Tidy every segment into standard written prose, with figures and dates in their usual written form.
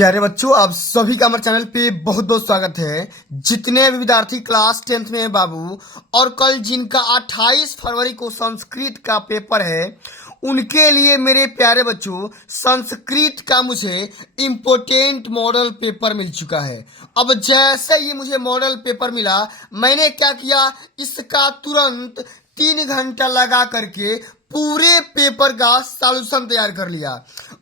प्यारे बच्चों, आप सभी का हमारे चैनल पे बहुत बहुत स्वागत है। जितने भी विद्यार्थी क्लास 10th में हैं बाबू, और कल जिनका 28 फरवरी को संस्कृत का पेपर है, उनके लिए मेरे प्यारे बच्चों संस्कृत का मुझे इम्पोर्टेंट मॉडल पेपर मिल चुका है। अब जैसे ये मुझे मॉडल पेपर मिला, मैंने क्या किया, इसका तुरंत 3 घंटा लगा करके पूरे पेपर का सॉल्यूशन तैयार कर लिया।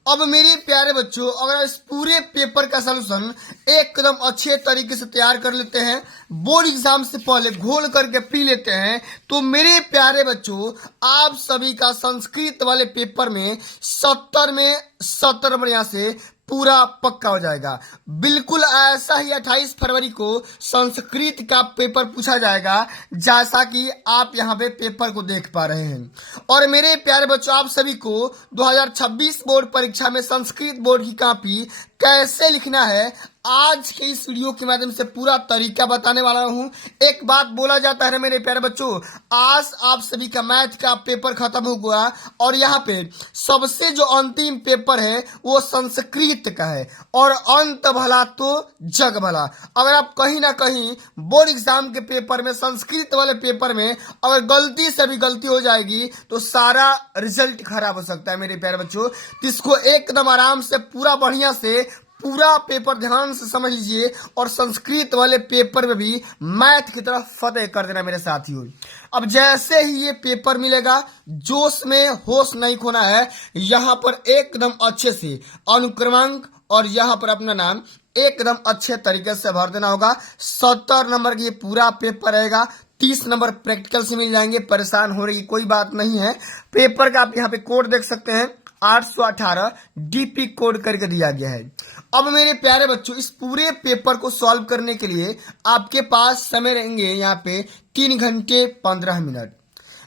अब मेरे प्यारे बच्चों, अगर इस पूरे पेपर का सॉल्यूशन एकदम अच्छे तरीके से तैयार कर लेते हैं, बोर्ड एग्जाम से पहले घोल करके पी लेते हैं, तो मेरे प्यारे बच्चों आप सभी का संस्कृत वाले पेपर में 70 में 70 नंबर यहाँ से पूरा पक्का हो जाएगा। बिल्कुल ऐसा ही 28 फरवरी को संस्कृत का पेपर पूछा जाएगा, जैसा कि आप यहाँ पे पेपर को देख पा रहे हैं। और मेरे प्यारे बच्चों, आप सभी को 2026 बोर्ड परीक्षा में संस्कृत बोर्ड की कॉपी कैसे लिखना है, आज के इस वीडियो के माध्यम से पूरा तरीका बताने वाला हूं। एक बात बोला जाता है मेरे प्यारे बच्चों, आज आप सभी का मैथ का पेपर खत्म हो गया और यहाँ पे सबसे जो अंतिम पेपर है वो संस्कृत का है, और अंत भला तो जग भला। अगर आप कहीं ना कहीं बोर्ड एग्जाम के पेपर में, संस्कृत वाले पेपर में अगर गलती से भी गलती हो जाएगी तो सारा रिजल्ट खराब हो सकता है मेरे प्यारे बच्चों। इसको एकदम आराम से पूरा बढ़िया से पूरा पेपर ध्यान से समझ लीजिए, और संस्कृत वाले पेपर में भी मैथ की तरफ फतेह कर देना मेरे साथियों। अब जैसे ही ये पेपर मिलेगा, जोश में होश नहीं खोना है। यहाँ पर एकदम अच्छे से अनुक्रमांक और यहाँ पर अपना नाम एकदम अच्छे तरीके से भर देना होगा। 70 नंबर की पूरा पेपर रहेगा। 30 नंबर प्रैक्टिकल से मिल जाएंगे, परेशान होने की कोई बात नहीं है। पेपर का आप यहाँ पे कोड देख सकते हैं, 818 डीपी कोड करके दिया गया है। अब मेरे प्यारे बच्चों, इस पूरे पेपर को सॉल्व करने के लिए आपके पास समय रहेंगे यहाँ पे 3 घंटे 15 मिनट।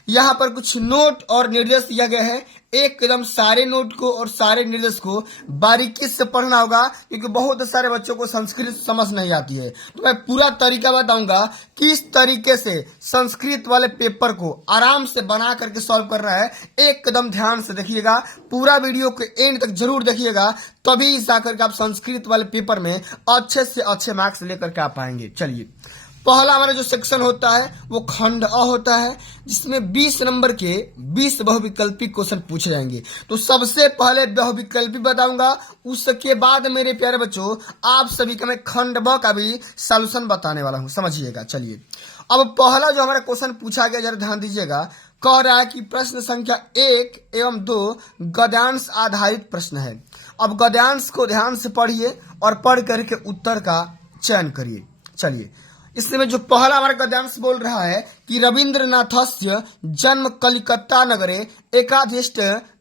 यहाँ पर कुछ नोट और निर्देश दिया गया है। एकदम सारे नोट को और सारे निर्देश को बारीकी से पढ़ना होगा, क्योंकि बहुत सारे बच्चों को संस्कृत समझ नहीं आती है। तो मैं पूरा तरीका बताऊंगा किस तरीके से संस्कृत वाले पेपर को आराम से बना करके सॉल्व करना है। एकदम ध्यान से देखिएगा, पूरा वीडियो के एंड तक जरूर देखिएगा, तभी जाकर के आप संस्कृत वाले पेपर में अच्छे से अच्छे मार्क्स लेकर के आ पाएंगे। चलिए, पहला हमारा जो सेक्शन होता है वो खंड अ होता है, जिसमें 20 नंबर के 20 बहुविकल्पी क्वेश्चन पूछे जाएंगे। तो सबसे पहले बहुविकल्पी बताऊंगा, उसके बाद मेरे प्यारे बच्चों आप सभी का मैं खंड ब का भी सॉल्यूशन बताने वाला हूं, समझिएगा। चलिए, अब पहला जो हमारा क्वेश्चन पूछा गया, जरा ध्यान दीजिएगा। कह रहा है कि प्रश्न संख्या 1 एवं 2 गद्यांश आधारित प्रश्न है। अब गद्यांश को ध्यान से पढ़िए और पढ़ करके उत्तर का चयन करिए। चलिए, इसमें जो पहला हमारा गद्यांश बोल रहा है कि रविंद्रनाथस्य जन्म कलिकत्ता नगरे एकादश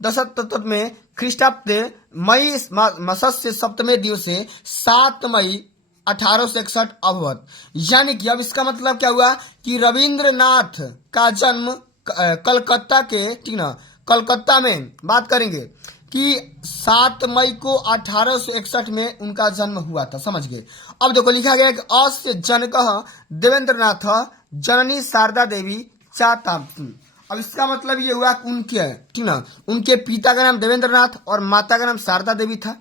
दशतमे ख्रीष्टाब्दे मई मासस्य सप्तमे दिवसे 7 मई 1861 अभवत। यानी कि अब इसका मतलब क्या हुआ कि रविंद्रनाथ का जन्म कलकत्ता के, ठीक ना, कलकत्ता में बात करेंगे कि 7 मई को 1861 में उनका जन्म हुआ था, समझ गए। अब देखो लिखा गया कि अस्य जनकः देवेंद्रनाथ जननी शारदा देवी चाता। अब इसका मतलब ये हुआ कि उनके, ठीक ना, उनके पिता का नाम देवेंद्रनाथ और माता का नाम शारदा देवी था।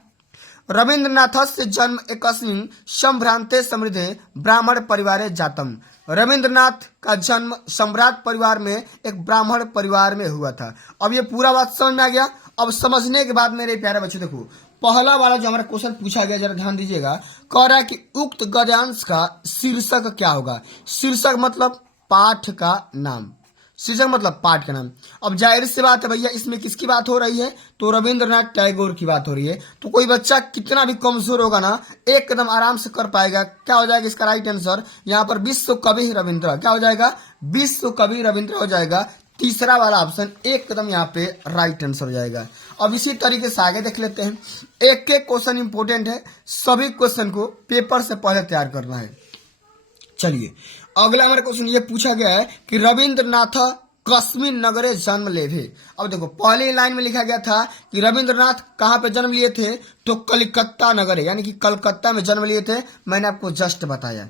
रविंद्रनाथ से जन्म एकस्मिन् संभ्रांते समृद्धे ब्राह्मण परिवारे जातम। रविंद्रनाथ का जन्म सम्राट परिवार में, एक ब्राह्मण परिवार में हुआ था। अब ये पूरा बात समझ में आ गया। अब समझने के बाद मेरे प्यारे बच्चे देखो, पहला वाला जो हमारा क्वेश्चन पूछा गया, जरा ध्यान दीजिएगा। कह रहा है कि उक्त गद्यांश का शीर्षक क्या होगा। शीर्षक मतलब पाठ का नाम, शीर्षक मतलब पाठ का नाम। अब जाहिर सी बात है भैया, इसमें किसकी बात हो रही है, तो रविंद्रनाथ टैगोर की बात हो रही है। तो कोई बच्चा कितना भी कमजोर होगा ना, एकदम आराम से कर पाएगा। क्या हो जाएगा इसका राइट आंसर, यहाँ पर विश्व कवि रविंद्र, क्या हो जाएगा, विश्व कवि रविंद्र हो जाएगा। तीसरा वाला ऑप्शन एकदम यहाँ पे राइट आंसर हो जाएगा। अब इसी तरीके से आगे देख लेते हैं। एक एक क्वेश्चन इंपोर्टेंट है, सभी क्वेश्चन को पेपर से पहले तैयार करना है। चलिए, अगला हमारा क्वेश्चन ये पूछा गया है कि रविंद्रनाथ कस्मिन नगरे जन्म लेभे। अब देखो, पहले लाइन में लिखा गया था कि रविंद्रनाथ कहाँ पे जन्म लिए थे, तो कलिकत्ता नगरे, यानी कि कलकत्ता में जन्म लिए थे। मैंने आपको जस्ट बताया।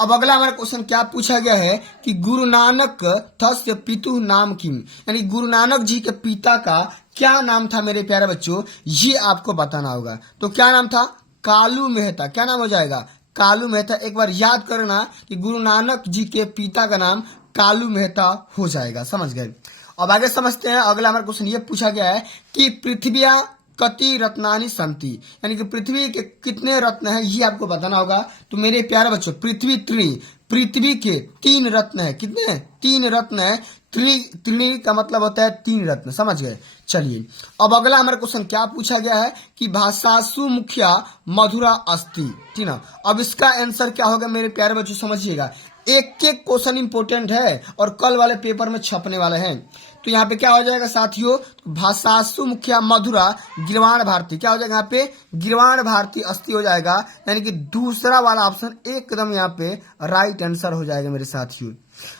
अब अगला हमारा क्वेश्चन क्या पूछा गया है कि गुरु नानक थस्य पितु नाम किम, यानी गुरु नानक जी के पिता का क्या नाम था मेरे प्यारे बच्चों, ये आपको बताना होगा। तो क्या नाम था, कालू मेहता। क्या नाम हो जाएगा? कालू मेहता। एक बार याद करना कि गुरु नानक जी के पिता का नाम कालू मेहता हो जाएगा। समझ गए? अब आगे समझते हैं। अगला हमारा क्वेश्चन ये पूछा गया है कि पृथ्व्या कति रत्नानि संति, यानी कि पृथ्वी के कितने रत्न हैं ये आपको बताना होगा। तो मेरे प्यारे बच्चों, पृथ्वी के 3 रत्न है। कितने? 3 रत्न है। त्रिणी का मतलब होता है 3 रत्न। समझ गए? चलिए, अब अगला हमारा क्वेश्चन क्या पूछा गया है कि भाषासु मुख्या मधुरा अस्ति। ठीक ना? अब इसका आंसर क्या होगा मेरे प्यारे बच्चों, समझिएगा। एक एक क्वेश्चन इंपोर्टेंट है और कल वाले पेपर में छपने वाले हैं। तो यहाँ पे क्या हो जाएगा साथियों? भाषासु मुख्या मधुरा गिरवाण भारती। क्या हो जाएगा यहाँ पे? गिरवाण भारती अस्ति हो जाएगा, यानी कि दूसरा वाला ऑप्शन एकदम यहाँ पे राइट आंसर हो जाएगा मेरे साथियों।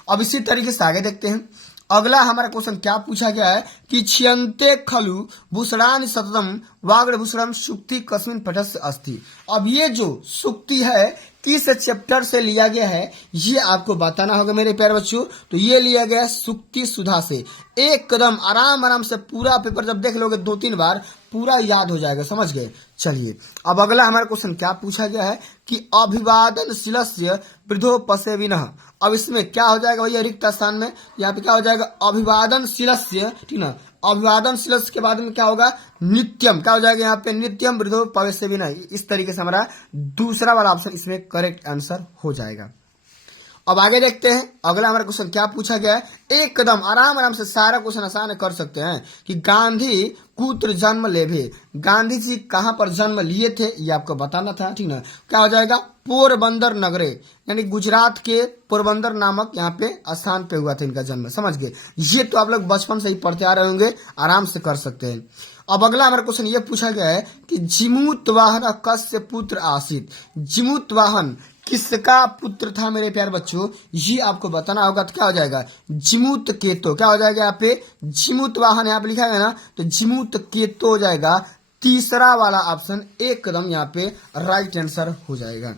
अब इसी तरीके से आगे देखते हैं। अगला हमारा क्वेश्चन क्या पूछा गया है कि छियंते खलु भूषणानि सततम वाग्भूषणम सुक्ति कस्मिन् पठस्य अस्ति। अब ये जो सुक्ति है किस चैप्टर से लिया गया है ये आपको बताना होगा मेरे प्यारे बच्चों। तो ये लिया गया सुक्ति सुधा से। एक कदम आराम से पूरा पेपर जब देख लोगे 2-3 बार पूरा याद हो जाएगा। समझ गए? चलिए, अब अगला हमारा क्वेश्चन क्या पूछा गया है कि अभिवादनशीलस्य वृद्धोपसेविनः। अब इसमें क्या हो जाएगा भैया? रिक्त स्थान में यहाँ पे क्या हो जाएगा? अभिवादनशीलस्य। ठीक ना? अभिवादनशील के बाद में क्या होगा? नित्यम। क्या हो जाएगा यहाँ पे? नित्यम वृद्धोपसेविनः। इस तरीके से हमारा दूसरा वाला ऑप्शन इसमें करेक्ट आंसर हो जाएगा। अब आगे देखते हैं। अगला हमारा क्वेश्चन क्या पूछा गया है। एक कदम आराम से सारा क्वेश्चन आसान कर सकते हैं कि गांधी कुत्र जन्म लेभे। गांधी जी कहाँ पर जन्म लिए थे ये आपको बताना था। ठीक ना? क्या हो जाएगा? पोरबंदर नगरे, यानी गुजरात के पोरबंदर नामक यहाँ पे स्थान पे हुआ था इनका जन्म। समझ गए? ये तो आप लोग बचपन से ही पढ़ते आ रहे होंगे, आराम से कर सकते हैं। अब अगला हमारा क्वेश्चन ये पूछा गया है कि जिमूतवाहन कस्य पुत्र आसित। जिमूतवाहन किसका पुत्र था मेरे प्यारे बच्चों? ये आपको बताना होगा। तो क्या हो जाएगा? जिमूत केतो। क्या हो जाएगा यहाँ पे? जिमूतवाहन यहाँ पे लिखा है ना, तो जिमूत केतो हो जाएगा। तीसरा वाला ऑप्शन एकदम यहाँ पे राइट आंसर हो जाएगा।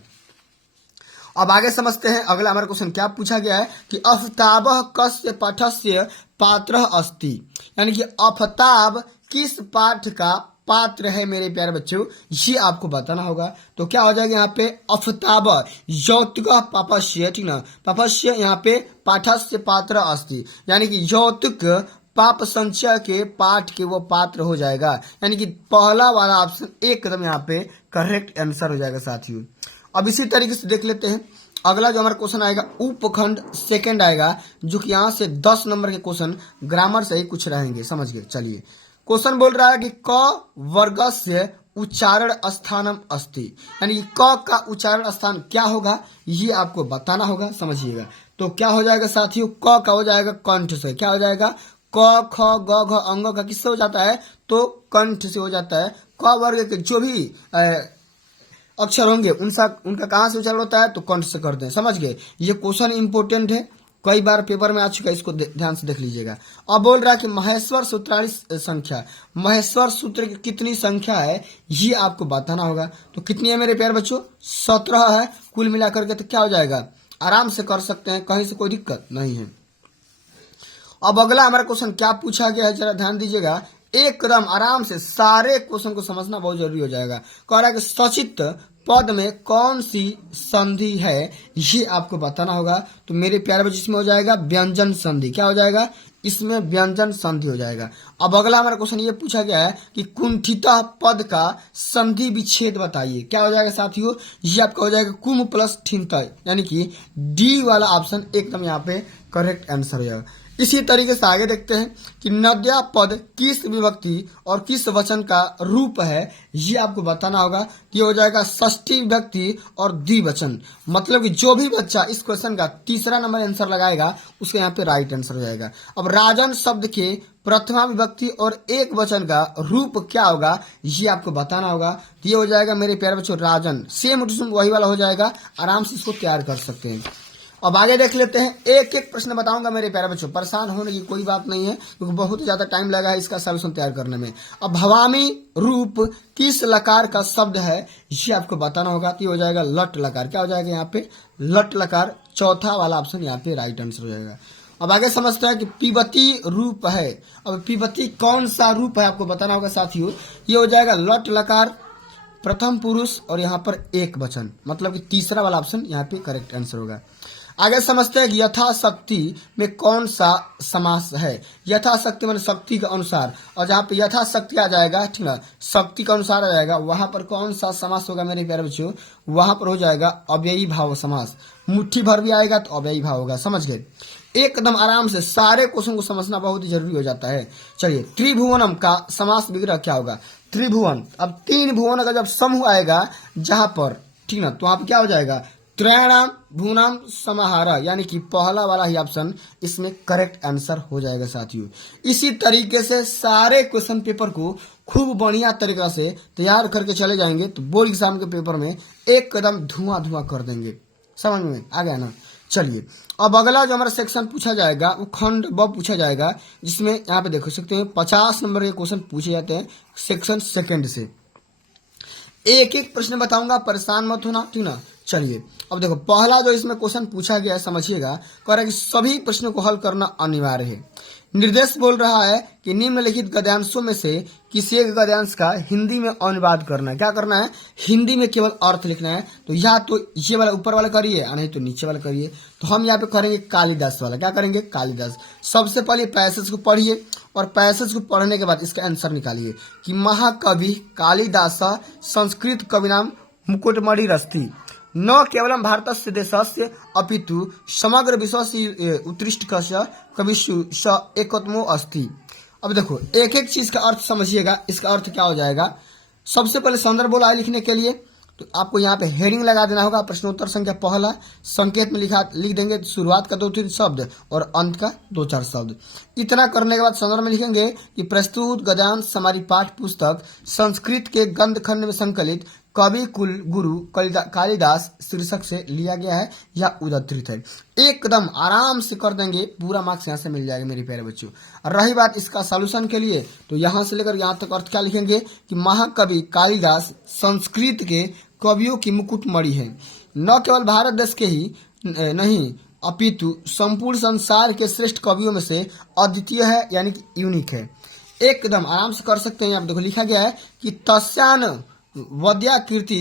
अब आगे समझते हैं। अगला हमारा क्वेश्चन क्या पूछा गया है कि अफताबः कस्य पाठस्य पात्रः अस्ति, यानी कि अफताब किस पाठ का पात्र है मेरे प्यारे बच्चों ये आपको बताना होगा। तो क्या हो जाएगा यहाँ पे? अफताब यौतुकः पापस्य। ठीक ना? पापस्य यहाँ पे पाठस्य पात्र अस्ति, यानी कि यौतुक पाप संचय के पाठ के वो पात्र हो जाएगा, यानी कि पहला वाला ऑप्शन एकदम यहाँ पे करेक्ट आंसर हो जाएगा साथियों। अब इसी तरीके से देख लेते हैं। अगला जो हमारा क्वेश्चन आएगा उपखंड सेकंड आएगा, जो कि यहाँ से 10 नंबर के क्वेश्चन ग्रामर से ही कुछ रहेंगे। समझ गए? चलिए, क्वेश्चन बोल रहा है कि क वर्गस्य उच्चारण स्थानम अस्ति, यानी कि क का उच्चारण स्थान क्या होगा ये आपको बताना होगा। समझिएगा। तो क्या हो जाएगा साथियों? क का हो जाएगा कंठ से। क्या हो जाएगा? क ख ग घ अंग का किससे हो जाता है? तो कंठ से हो जाता है। क वर्ग के जो भी अक्षर होंगे उनका कहाँ से उच्चारण होता है? तो कंठ से करते हैं। समझ गए? ये क्वेश्चन इंपोर्टेंट है, कई बार पेपर में आ चुका है, इसको ध्यान से देख लीजिएगा। अब बोल रहा है कि महेश्वर सूत्राणी संख्या, महेश्वर सूत्र की कितनी संख्या है ये आपको बताना होगा। तो कितनी है मेरे प्यारे बच्चों? 17 है कुल मिलाकर के। तो क्या हो जाएगा? आराम से कर सकते हैं, कहीं से कोई दिक्कत नहीं है। अब अगला हमारा क्वेश्चन क्या पूछा गया है जरा ध्यान दीजिएगा। एकदम आराम से सारे क्वेश्चन को समझना बहुत जरूरी हो जाएगा। कह रहा है कि सचित पद में कौन सी संधि है ये आपको बताना होगा। तो मेरे प्यारे बच्चों इसमें हो जाएगा व्यंजन संधि। क्या हो जाएगा? इसमें व्यंजन संधि हो जाएगा। अब अगला हमारा क्वेश्चन ये पूछा गया है कि कुंठितः पद का संधि विच्छेद बताइए। क्या हो जाएगा साथियों? ये आपका हो जाएगा कुम प्लस ठिंतः, यानी कि डी वाला ऑप्शन एकदम यहाँ पे करेक्ट आंसर हो जाएगा। इसी तरीके से आगे देखते हैं कि नद्या पद किस विभक्ति और किस वचन का रूप है ये आपको बताना होगा। ये हो जाएगा षष्ठी विभक्ति और द्विवचन। मतलब कि जो भी बच्चा इस क्वेश्चन का तीसरा नंबर आंसर लगाएगा उसके यहाँ पे राइट आंसर हो जाएगा। अब राजन शब्द के प्रथमा विभक्ति और एक वचन का रूप क्या होगा ये आपको बताना होगा। ये हो जाएगा मेरे प्यारे बच्चों राजन। सेम टू सेम वही वाला हो जाएगा, आराम से इसको तैयार कर सकते हैं। अब आगे देख लेते हैं। एक एक प्रश्न बताऊंगा मेरे प्यारे बच्चों, परेशान होने की कोई बात नहीं है क्योंकि बहुत ज्यादा टाइम लगा है इसका सॉल्यूशन तैयार करने में। अब भवामी रूप किस लकार का शब्द है ये आपको बताना होगा। तो हो जाएगा लट लकार। क्या हो जाएगा यहाँ पे? लट लकार। चौथा वाला ऑप्शन यहाँ पे राइट आंसर हो जाएगा। अब आगे समझते हैं कि पिबती रूप है। अब पिबती कौन सा रूप है आपको बताना होगा साथियों। ये हो जाएगा लट लकार प्रथम पुरुष और यहाँ पर एक वचन, मतलब कि तीसरा वाला ऑप्शन यहाँ पे करेक्ट आंसर होगा। आगे समझते हैं कि यथाशक्ति में कौन सा समास है। यथाशक्ति माने शक्ति के अनुसार, और जहाँ पे यथाशक्ति आ जाएगा, ठीक है, शक्ति के अनुसार आ जाएगा, वहां पर कौन सा समास होगा मेरे प्यारे बच्चों, वहां पर हो जाएगा अव्ययी भाव समास। मुट्ठी भर भी आएगा तो अव्ययी भाव होगा। समझ गए? एकदम आराम से सारे क्वेश्चन को समझना बहुत ही जरूरी हो जाता है। चलिए, त्रिभुवनम का समास विग्रह क्या होगा? त्रिभुवन, अब 3 भुवन का जब समूह आएगा जहां पर, ठीक ना, तो वहां पर क्या हो जाएगा? त्रयाणाम भुवनाम समाहार, यानी कि पहला वाला ही ऑप्शन इसमें करेक्ट आंसर हो जाएगा साथियों। इसी तरीके से सारे क्वेश्चन पेपर को खूब बढ़िया तरीका से तैयार करके चले जाएंगे तो बोर्ड एग्जाम के पेपर में एकदम धुआं धुआं कर देंगे। समझ में आ गया ना? चलिए, अब अगला जो हमारा सेक्शन पूछा जाएगा वो खंड ब पूछा जाएगा, जिसमें यहाँ पे देख सकते हैं 50 नंबर के क्वेश्चन पूछे जाते हैं सेक्शन सेकंड से। एक एक प्रश्न बताऊंगा, परेशान मत होना, ठीक ना। चलिए, अब देखो पहला जो इसमें क्वेश्चन पूछा गया है, समझिएगा, कह रहा है कि सभी प्रश्नों को हल करना अनिवार्य है। निर्देश बोल रहा है कि निम्नलिखित गद्यांशों में से किसी एक गद्यांश का हिंदी में अनुवाद करना है। क्या करना है? हिंदी में केवल अर्थ लिखना है। तो या तो ये वाला ऊपर वाला करिए, नहीं तो नीचे वाला करिए। तो हम यहाँ पे करेंगे कालिदास वाला। क्या करेंगे? कालिदास। सबसे पहले पैसेज को पढ़िए और पैसेज को पढ़ने के बाद इसका आंसर निकालिए कि महाकवि कालिदास संस्कृत कविनाम मुकुटमणिरस्ति न केवलम भारतस्य देशस्य अपितु समग्र विश्वस्य उत्कृष्टस्य कविषु स एकत्वो अस्ति। अब देखो एक एक चीज का अर्थ समझिएगा। इसका अर्थ क्या हो जाएगा? सबसे पहले संदर्भ बोला है लिखने के लिए, तो आपको यहाँ पे हेडिंग लगा देना होगा। प्रश्नोत्तर संख्या पहला, संकेत में लिख देंगे शुरुआत का 2-3 शब्द और अंत का 2-4 शब्द। इतना करने के बाद संदर्भ में लिखेंगे कि प्रस्तुत गद्यांश हमारी पाठ्य पुस्तक संस्कृत के गंधखंड में संकलित कवि कुल गुरु कालिदास शीर्षक से लिया गया है या उद्धृत है। एकदम आराम से कर देंगे, पूरा मार्क्स यहाँ से मिल जाएगा मेरे प्यारे बच्चों। और रही बात इसका सॉल्यूशन के लिए, तो यहाँ से लेकर यहाँ तक अर्थ क्या लिखेंगे कि महाकवि कालिदास संस्कृत के कवियों की मुकुटमणि है। न केवल भारत देश के ही नहीं अपितु संपूर्ण संसार के श्रेष्ठ कवियों में से अद्वितीय है, यानी कि यूनिक है। एकदम आराम से कर सकते हैं। यहाँ देखो लिखा गया है कि तस्यान वद्याकृति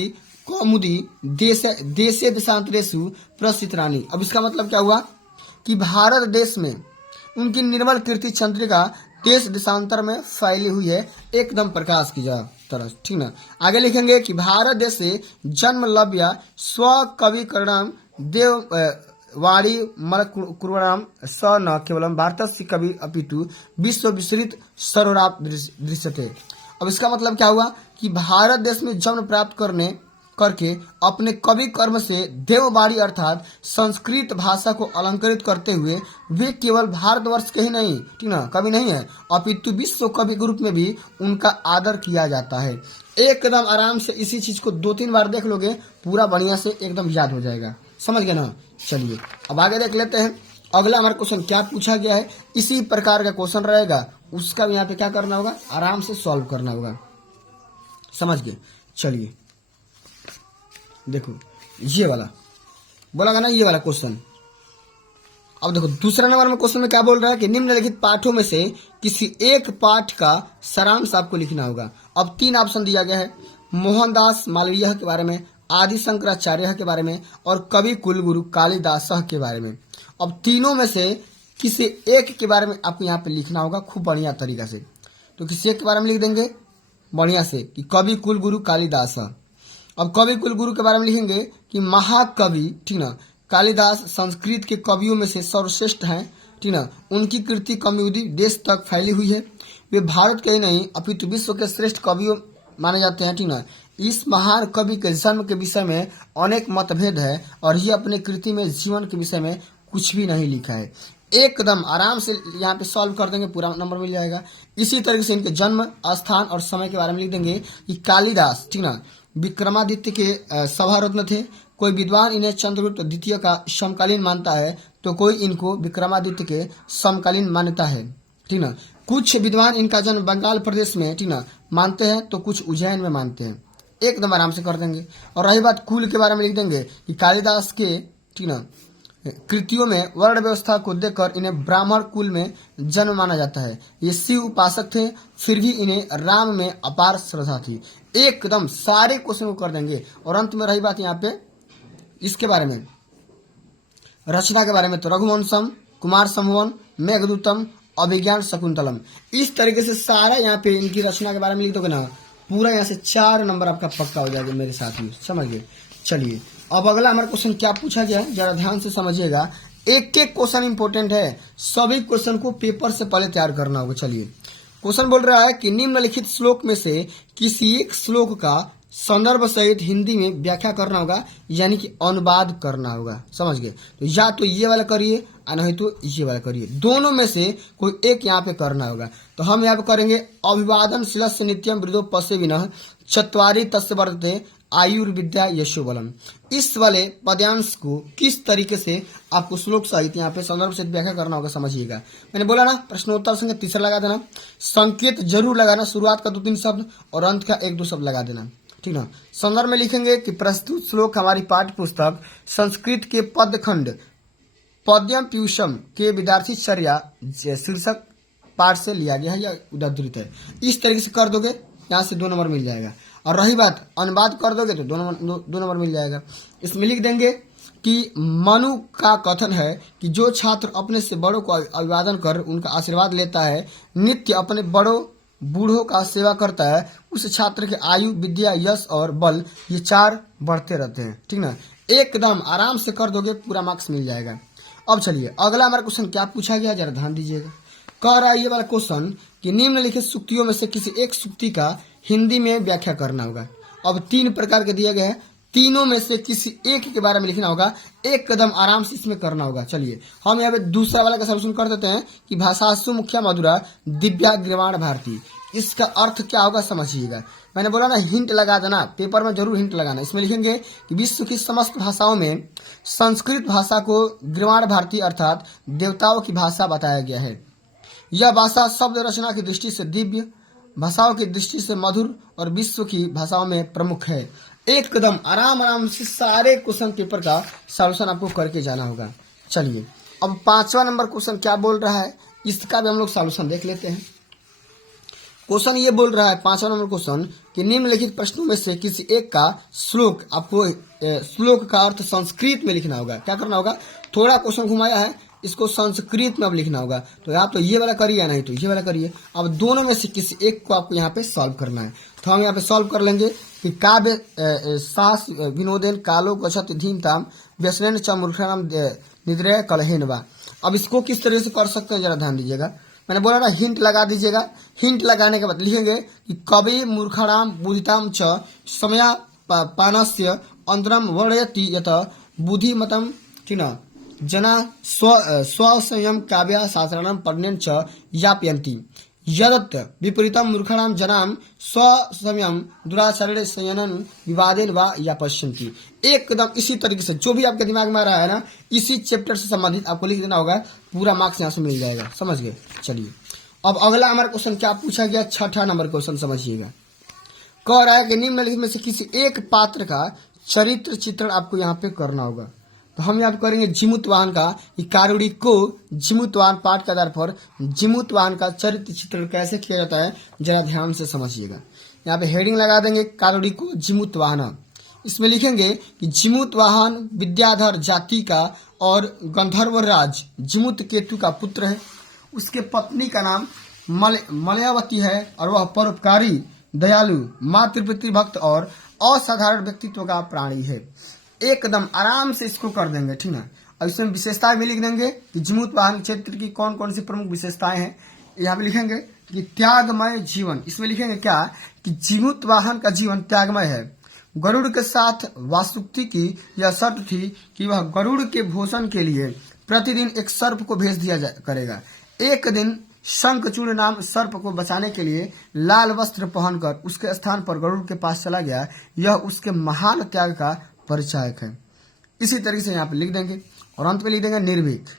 कौमुदी देशे देशांतरेषु प्रसिद्धरानी। अब इसका मतलब क्या हुआ कि भारत देश में उनकी निर्मल कीर्ति चंद्रिका देश देशांतर में फैली हुई है, एकदम प्रकाश की तरह, ठीक ना। आगे लिखेंगे कि भारत देश से जन्म लभ्य स्व कवि करणाम देव वाणी मल कुर्वणाम स न केवलम भारतस्य कवि अपितु विश्व विस्तृत सर्वराप दृश्यते। अब इसका मतलब क्या हुआ कि भारत देश में जन्म प्राप्त करके अपने कवि कर्म से देववाणी अर्थात संस्कृत भाषा को अलंकृत करते हुए वे केवल भारतवर्ष के ही नहीं, ठीक ना, कवि नहीं है, अपितु विश्व कवि के रूप में भी उनका आदर किया जाता है। एकदम आराम से इसी चीज को 2-3 बार देख लोगे, पूरा बढ़िया से एकदम याद हो जाएगा। समझ गए ना? चलिए अब आगे देख लेते हैं अगला हमारा क्वेश्चन क्या पूछा गया है। इसी प्रकार का क्वेश्चन रहेगा, उसका भी यहाँ पे क्या करना होगा, आराम से सॉल्व करना होगा। समझ गए? चलिए देखो ये वाला बोला गया ना, ये वाला क्वेश्चन। अब देखो दूसरा नंबर में क्वेश्चन में क्या बोल रहा है कि निम्नलिखित पाठों में से किसी एक पाठ का सारांश आपको लिखना होगा। अब 3 ऑप्शन दिया गया है, मोहनदास मालवीय के बारे में, आदि शंकराचार्य के बारे में और कवि कुलगुरु कालिदास के बारे में। अब तीनों में से किसी एक के बारे में आपको यहाँ पे लिखना होगा खूब बढ़िया तरीका से। तो किसी एक के बारे में लिख देंगे बढ़िया से कि कवि कुलगुरु कालिदास। अब कवि कुलगुरु के बारे में लिखेंगे कि महाकवि, ठीक ना, कालिदास संस्कृत के कवियों में से सर्वश्रेष्ठ हैं, ठीक ना, उनकी कृति कौमुदी देश तक फैली हुई है, वे भारत के ही नहीं अपितु विश्व के श्रेष्ठ कवियों माने जाते हैं, ठीक ना। इस महान कवि के जन्म के विषय में अनेक मतभेद है और ये अपने कृति में जीवन के विषय में कुछ भी नहीं लिखा है। एकदम आराम से यहाँ पे सॉल्व कर देंगे, पूरा नंबर मिल जाएगा। इसी तरीके से इनके जन्म स्थान और समय के बारे में लिख देंगे कि कालिदास, ठीक ना, विक्रमादित्य के सभारत्न थे। कोई विद्वान इन्हें चंद्रगुप्त द्वितीय का समकालीन मानता है तो कोई इनको विक्रमादित्य के समकालीन मान्यता है, ठीक ना। कुछ विद्वान इनका जन्म बंगाल प्रदेश में, ठीक ना, मानते हैं तो कुछ उज्जैन में मानते हैं। एकदम आराम से कर देंगे। और रही बात कुल के बारे में लिख देंगे कि कालिदास के, ठीक ना, कृतियों में वर्ण व्यवस्था को देखकर इन्हें ब्राह्मण कुल में जन्म माना जाता है। ये शिव उपासक थे, फिर भी इन्हें राम में अपार श्रद्धा थी। एकदम सारे क्वेश्चन को कर देंगे। और अंत में रही बात यहाँ पे इसके बारे में, रचना के बारे में, तो रघुवंशम, कुमार संभवन, मेघदूतम, अभिज्ञान शकुंतलम, इस तरीके से सारा यहाँ पे इनकी रचना के बारे में लिख दोगे ना, पूरा यहाँ से 4 नंबर आपका पक्का हो जाएगा मेरे साथ ही, समझ गए। चलिए अब अगला हमारा क्वेश्चन क्या पूछा गया है, जरा ध्यान से समझिएगा। एक एक क्वेश्चन इंपॉर्टेंट है, सभी क्वेश्चन को पेपर से पहले तैयार करना होगा। चलिए क्वेश्चन बोल रहा है कि निम्नलिखित श्लोक में से किसी एक श्लोक का संदर्भ सहित हिंदी में व्याख्या करना होगा, यानी कि अनुवाद करना होगा, समझ गए। तो या तो ये वाला करिए और नहीं तो ये वाला करिए, दोनों में से कोई एक यहाँ पे करना होगा। तो हम यहाँ पे करेंगे अभिवादन शिलस्य नित्यम वृद्धो पश्य विनः चत्वारि तस्य वर्तते आयुर्विद्या यशोबलम। इस वाले पद्यांश को किस तरीके से आपको श्लोक सहित यहाँ पे संदर्भ सहित व्याख्या करना होगा, समझिएगा। मैंने बोला ना प्रश्नोत्तर संख्या तीसरा लगा देना, संकेत जरूर लगाना, शुरुआत का 2-3 शब्द और अंत का 1-2 शब्द लगा देना, ठीक ना। संदर्भ में लिखेंगे कि प्रस्तुत श्लोक हमारी पाठ्य पुस्तक संस्कृत के पदखंड पद्यम पीयूषम के विद्यार्थी चर्या शीर्षक पाठ से लिया गया है या उद्धृत है। इस तरीके से कर दोगे, यहाँ से 2 नंबर मिल जाएगा। और रही बात अनुवाद कर दोगे तो 2 नंबर मिल जाएगा। इसमें लिख देंगे कि मनु का कथन है कि जो छात्र अपने से बड़ों को अभिवादन कर उनका आशीर्वाद लेता है, नित्य अपने बड़ों बूढ़ों का सेवा करता है, उस छात्र के आयु, विद्या, यश और बल ये 4 बढ़ते रहते हैं, ठीक ना। एकदम आराम से कर दोगे, पूरा मार्क्स मिल जाएगा। अब चलिए अगला हमारा क्वेश्चन क्या पूछा गया, जरा ध्यान दीजिएगा। कह रहा है ये वाला क्वेश्चन कि निम्नलिखित सूक्तियों में से किसी एक सूक्ति का हिंदी में व्याख्या करना होगा। अब 3 प्रकार के दिए गए हैं, तीनों में से किसी एक के बारे में लिखना होगा, एक कदम आराम से इसमें करना होगा। चलिए हम यहाँ पे दूसरा वाला का सॉल्यूशन कर देते हैं कि भाषासु मुख्या मधुरा दिव्या ग्रीवाण भारती। इसका अर्थ क्या होगा समझिएगा। मैंने बोला ना हिंट लगा देना, पेपर में जरूर हिंट लगाना। इसमें लिखेंगे कि विश्व की समस्त भाषाओं में संस्कृत भाषा को ग्रीवाण भारती अर्थात देवताओं की भाषा बताया गया है। यह भाषा शब्द रचना की दृष्टि से दिव्य, भाषाओं की दृष्टि से मधुर और विश्व की भाषाओं में प्रमुख है। एकदम आराम से सारे क्वेश्चन पेपर का सॉल्यूशन आपको करके जाना होगा। चलिए अब 5वां नंबर क्वेश्चन क्या बोल रहा है, इसका भी हम लोग सॉल्यूशन देख लेते हैं। क्वेश्चन ये बोल रहा है 5वां नंबर क्वेश्चन कि निम्नलिखित प्रश्नों में से किसी एक का श्लोक आपको श्लोक का अर्थ संस्कृत में लिखना होगा। क्या करना होगा, थोड़ा क्वेश्चन घुमाया है, इसको संस्कृत में अब लिखना होगा। तो या तो ये वाला करिए या नहीं तो ये वाला करिए। अब दोनों में से किसी एक को आपको यहाँ पे सॉल्व करना है। तो हम यहाँ पे सॉल्व कर लेंगे कि काव्य सास विनोदेन कालो गच्छति धीमताम व्यसनेन च मूर्खाणाम निद्रय कलहेन वा। अब इसको किस तरह से कर सकते हैं जरा ध्यान दीजिएगा। मैंने बोला ना हिंट लगा दीजिएगा। हिंट लगाने के बाद लिखेंगे कि कवि मूर्खाणाम बुद्धिताम च समया पानस्य अंतरम वर्णयति यत बुद्धिमतम किना जना स्वसंयम काव्य शास्त्राणाम पठनेन च यापयन्ति यदत् विपरीतम मूर्खाणाम जनाम स्वसंयम दुराचारेण संयनन विवादेन वा यापश्यन्ति। एकदम इसी तरीके से जो भी आपके दिमाग में आ रहा है ना, इसी चैप्टर से संबंधित आपको लिख देना होगा, पूरा मार्क्स यहाँ से मिल जाएगा, समझ गए। चलिए अब अगला हमारा क्वेश्चन क्या पूछा गया, 6ठा नंबर क्वेश्चन समझिएगा। कह रहा है कि निम्नलिखित में से किसी एक पात्र का चरित्र चित्रण आपको यहाँ पे करना होगा। तो हम यहाँ पे करेंगे जिमुत वाहन का, कारुड़ी को जिमुत वाहन पाठ के आधार पर जिमुत वाहन का चरित्र चित्रण कैसे किया जाता है जरा ध्यान से समझिएगा। यहाँ पे हेडिंग लगा देंगे कारुड़ी को जिमुत वाहन। इसमें लिखेंगे कि जिमुत वाहन विद्याधर जाति का और गंधर्व राज जिमुत केतु का पुत्र है। उसके पत्नी का नाम मलयावती है और वह परोपकारी, दयालु, मातृपितृ भक्त और असाधारण व्यक्तित्व का प्राणी है। एकदम आराम से इसको कर देंगे, ठीक ना। अब इसमें विशेषताएं भी लिख देंगे कि जिमुत वाहन क्षेत्र की कौन कौन सी प्रमुख विशेषताएं हैं। यहाँ पे लिखेंगे कि त्यागमय जीवन। इसमें लिखेंगे क्या कि जिमुत वाहन का जीवन त्यागमय है। गरुड़ के साथ वासुकी की यह शर्त थी कि वह गरुड़ के भोजन के लिए प्रतिदिन एक सर्प को भेज दिया करेगा। एक दिन शंखचूड़ नाम सर्प को बचाने के लिए लाल वस्त्र पहनकर उसके स्थान पर गरुड़ के पास चला गया। यह उसके महान त्याग का परिचायक है। इसी तरीके से यहाँ पे लिख देंगे और अंत में लिख देंगे निर्भीक।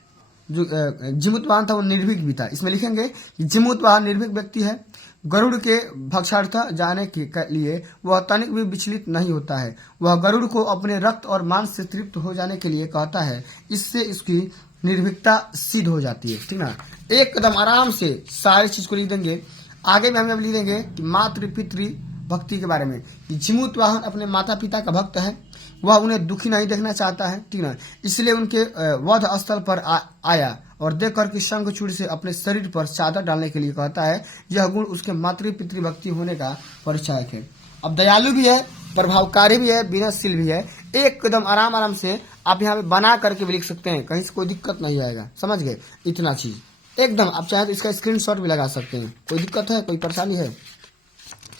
जो जिमुत वाहन था वो निर्भीक भी था। इसमें लिखेंगे कि जिमुत वाहन निर्भीक व्यक्ति है। गरुड़ के भक्षार्थ जाने के लिए वह तनिक भी विचलित नहीं होता है। वह गरुड़ को अपने रक्त और मांस से तृप्त हो जाने के लिए कहता है। इससे इसकी निर्भीकता सिद्ध हो जाती है। ठीक ना, एकदम आराम से सारी चीज को लिख देंगे। आगे में हम अब लिख देंगे कि मातृ पितृ भक्ति के बारे में कि जिमूत वाहन अपने माता पिता का भक्त है। वह उन्हें दुखी नहीं देखना चाहता है। ठीक ना, इसलिए उनके वध स्थल पर आया और देखकर कि शंखचूड़ से अपने शरीर पर चादर डालने के लिए कहता है। यह गुण उसके मातृ पितृ भक्ति होने का परिचायक है। अब दयालु भी है, प्रभावकारी भी है, विनयशील भी है। एकदम आराम आराम से आप यहाँ पे बना करके भी लिख सकते हैं, कहीं से कोई दिक्कत नहीं आएगा। समझ गए? इतना चीज एकदम। आप चाहे तो इसका स्क्रीनशॉट भी लगा सकते हैं। कोई दिक्कत है, कोई परेशानी है?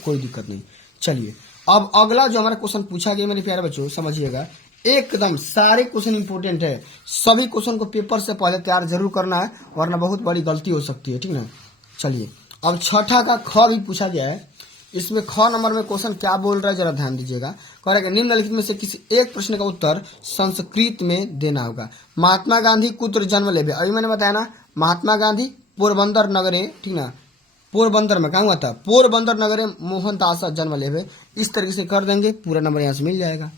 कोई दिक्कत नहीं। चलिए अब अगला जो हमारा क्वेश्चन पूछा गया मेरे प्यारे बच्चों, समझिएगा। एकदम सारे क्वेश्चन इंपोर्टेंट है। सभी क्वेश्चन को पेपर से पहले तैयार जरूर करना है, वरना बहुत बड़ी गलती हो सकती है। ठीक ना, चलिए अब छठा का ख भी पूछा गया है। इसमें ख नंबर में क्वेश्चन क्या बोल रहा है जरा ध्यान दीजिएगा। कह रहा है निम्नलिखित में से किसी एक प्रश्न का उत्तर संस्कृत में देना होगा। महात्मा गांधी कुत्र जन्म लेबे। अभी मैंने बताया ना, महात्मा गांधी पोरबंदर नगरे, ठीक ना, पोरबंदर में कहा हुआ था, पोरबंदर नगरे मोहनदास जन्म लेबे। इस तरीके से कर देंगे, पूरा नंबर यहाँ से मिल जाएगा।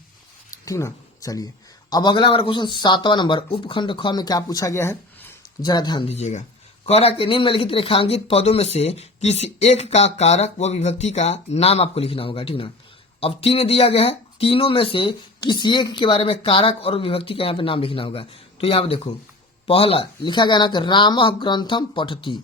ठीक ना, चलिए अब अगला हमारा क्वेश्चन 7वां नंबर उपखंड ख में क्या पूछा गया है जरा ध्यान दीजिएगा। कह रहा कि निम्नलिखित रेखांकित पदों में से किसी एक का कारक व विभक्ति का नाम आपको लिखना होगा। ठीक ना, अब 3 दिया गया है, तीनों में से किसी एक के बारे में कारक और विभक्ति का यहाँ पे नाम लिखना होगा। तो यहाँ पे देखो, पहला लिखा गया ना कि राम ग्रंथम पठती,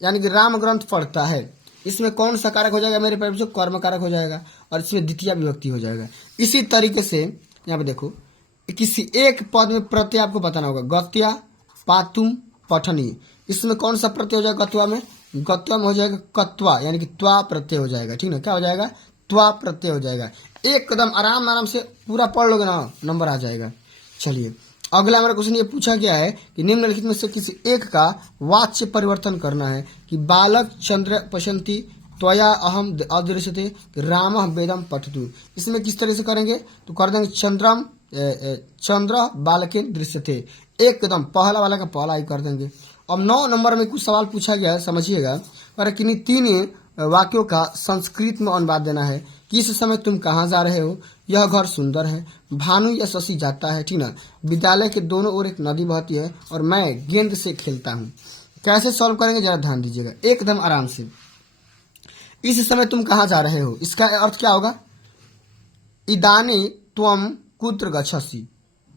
यानी कि राम ग्रंथ पढ़ता है। इसमें कौन सा कारक हो जाएगा मेरे पैर से? कर्म कारक हो जाएगा, और इसमें द्वितीय विभक्ति हो जाएगा। इसी तरीके से यहाँ पे देखो, किसी एक पद में प्रत्यय आपको बताना होगा। गत्या पातुम पठनी, इसमें कौन सा प्रत्यय हो जाएगा? गत्वा में, गत्वा में हो जाएगा कत्वा, यानी कि त्वा प्रत्यय हो जाएगा। ठीक ना, क्या हो जाएगा? त्वा प्रत्यय हो जाएगा। एकदम आराम आराम से पूरा पढ़ लोगे ना, नंबर आ जाएगा। चलिए अगला हमारा क्वेश्चन ये पूछा गया है कि निम्नलिखित में से किसी एक का वाच्य परिवर्तन करना है कि बालक चंद्र पश्यन्ति त्वया अहम अदृश्यते रामः वेदम पठतु। इसमें किस तरह से करेंगे? तो कर देंगे चंद्रम चंद्र बालके दृश्यते। एकदम पहला वाला का पहला ही कर देंगे। अब 9 नंबर में कुछ सवाल पूछा गया है, समझिएगा। और किन्हीं 3 वाक्यों का संस्कृत में अनुवाद देना है। किस समय तुम कहाँ जा रहे हो? यह घर सुंदर है। भानु या शशि जाता है। ठीक ना, विद्यालय के दोनों ओर एक नदी बहती है और मैं गेंद से खेलता हूँ। कैसे सॉल्व करेंगे जरा ध्यान दीजिएगा, एकदम आराम से। इस समय तुम कहाँ जा रहे हो, इसका अर्थ क्या होगा? इदानी त्वम कुत्र गच्छसि।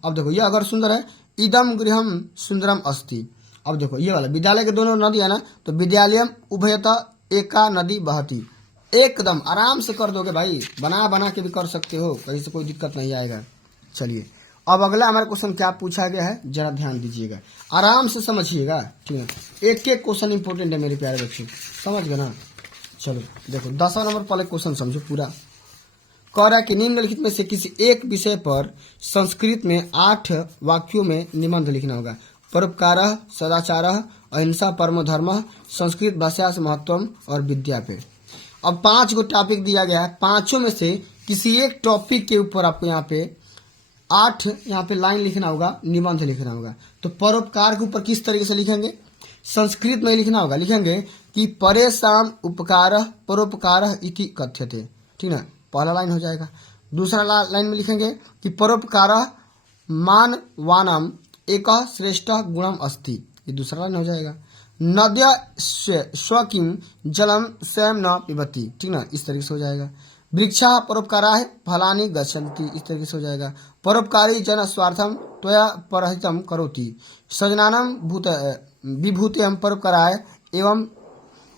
अब देखो, यह घर सुंदर है। इदम गृहम सुंदरम अस्ति। अब देखो ये वाला, विद्यालय के दोनों नदी है ना, तो विद्यालयम उभयतः एका नदी बहती। एकदम आराम से कर दोगे भाई, बना बना के भी कर सकते हो, कहीं से कोई दिक्कत नहीं आएगा। चलिए अब अगला हमारा क्वेश्चन क्या पूछा गया है जरा ध्यान दीजिएगा, आराम से समझिएगा। ठीक है, एक एक क्वेश्चन इंपॉर्टेंट है मेरे प्यारे बच्चों, समझ गए ना। चलो देखो 10वां नंबर पहले क्वेश्चन समझो पूरा। कह रहा है कि निम्नलिखित में से किसी एक विषय पर संस्कृत में 8 वाक्यों में निबंध लिखना होगा। परोपकारः, सदाचारः, अहिंसा परमो धर्मः, संस्कृत भाषा से महत्वम और विद्या पे। अब 5 गो टॉपिक दिया गया है, पांचों में से किसी एक टॉपिक के ऊपर आपको यहाँ पे 8 यहाँ पे लाइन लिखना होगा, निबंध लिखना होगा। तो परोपकार के ऊपर किस तरीके से लिखेंगे? संस्कृत में लिखना होगा, लिखेंगे कि परेशान उपकार परोपकार इति कथ्यते। ठीक है, पहला लाइन हो जाएगा। दूसरा लाइन में लिखेंगे कि परोपकार मानवानाम एक श्रेष्ठ गुणम अस्ति, ये दूसरा लाइन हो जाएगा। नद्या स्वकिम जलम स्वयं न पिबती। ठीक ना, इस तरीके से हो जाएगा। वृक्षा परोपकाराय फलानि गच्छन्ति, इस तरीके से हो जाएगा। परोपकारी जन स्वार्थम त्वया परहितम करोति, सजनानम भूत विभूतिम परोपकाराय एवं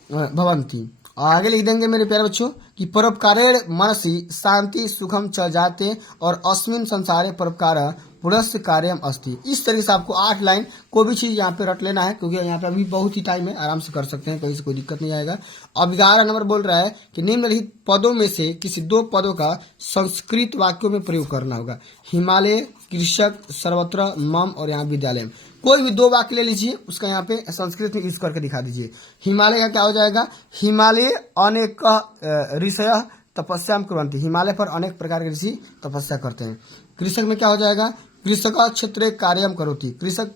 भवन्ति। आगे लिख देंगे मेरे प्यारे बच्चों कि परोपकारेण मनसि शांति सुखम च जाते और अस्मिन संसारे परोपकार पुरस्य कार्यम अस्ति। इस तरीके से आपको 8 लाइन कोई भी चीज यहाँ पे रट लेना है, क्योंकि यहाँ पे अभी बहुत ही टाइम है, आराम से कर सकते हैं, कहीं से कोई दिक्कत नहीं आएगा। अब 11 नंबर बोल रहा है कि निम्नलिखित पदों में से किसी 2 पदों का संस्कृत वाक्यों में प्रयोग करना होगा। हिमालय, कृषक, सर्वत्र, मम और यहाँ विद्यालय। कोई भी 2 वाक्य ले लीजिए, उसका यहाँ पे संस्कृत में यूज करके दिखा दीजिए। हिमालय का क्या हो जाएगा? हिमालय अनेक ऋषय तपस्या कुर्वन्ति, हिमालय पर अनेक प्रकार के ऋषि तपस्या करते हैं। कृषक में क्या हो जाएगा? कृषक क्षेत्रे कार्यम करोति, कृषक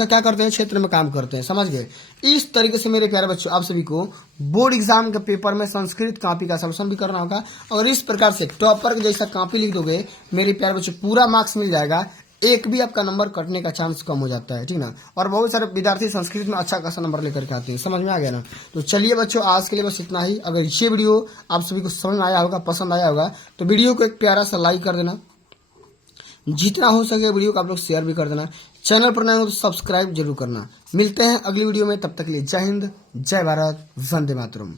क्या करते हैं, क्षेत्र में काम करते हैं, समझ गए। इस तरीके से मेरे प्यारे बच्चों आप सभी को बोर्ड एग्जाम के पेपर में संस्कृत कॉपी का सॉल्यूशन भी करना होगा, और इस प्रकार से टॉपर जैसा कॉपी लिख दोगे मेरे प्यारे बच्चों पूरा मार्क्स मिल जाएगा, एक भी आपका नंबर कटने का चांस कम हो जाता है, ठीक ना। और बहुत सारे विद्यार्थी संस्कृत में अच्छा खासा नंबर लेकर के आते हैं, समझ में आ गया ना। तो चलिए बच्चों आज के लिए बस इतना ही। अगर ये वीडियो आप सभी को समझ में आया होगा, पसंद आया होगा, तो वीडियो को एक प्यारा सा लाइक कर देना, जितना हो सके वीडियो को आप लोग शेयर भी कर देना, चैनल पर नए हो तो सब्सक्राइब जरूर करना। मिलते हैं अगली वीडियो में, तब तक के लिए जय हिंद, जय भारत, वंदे मातरम।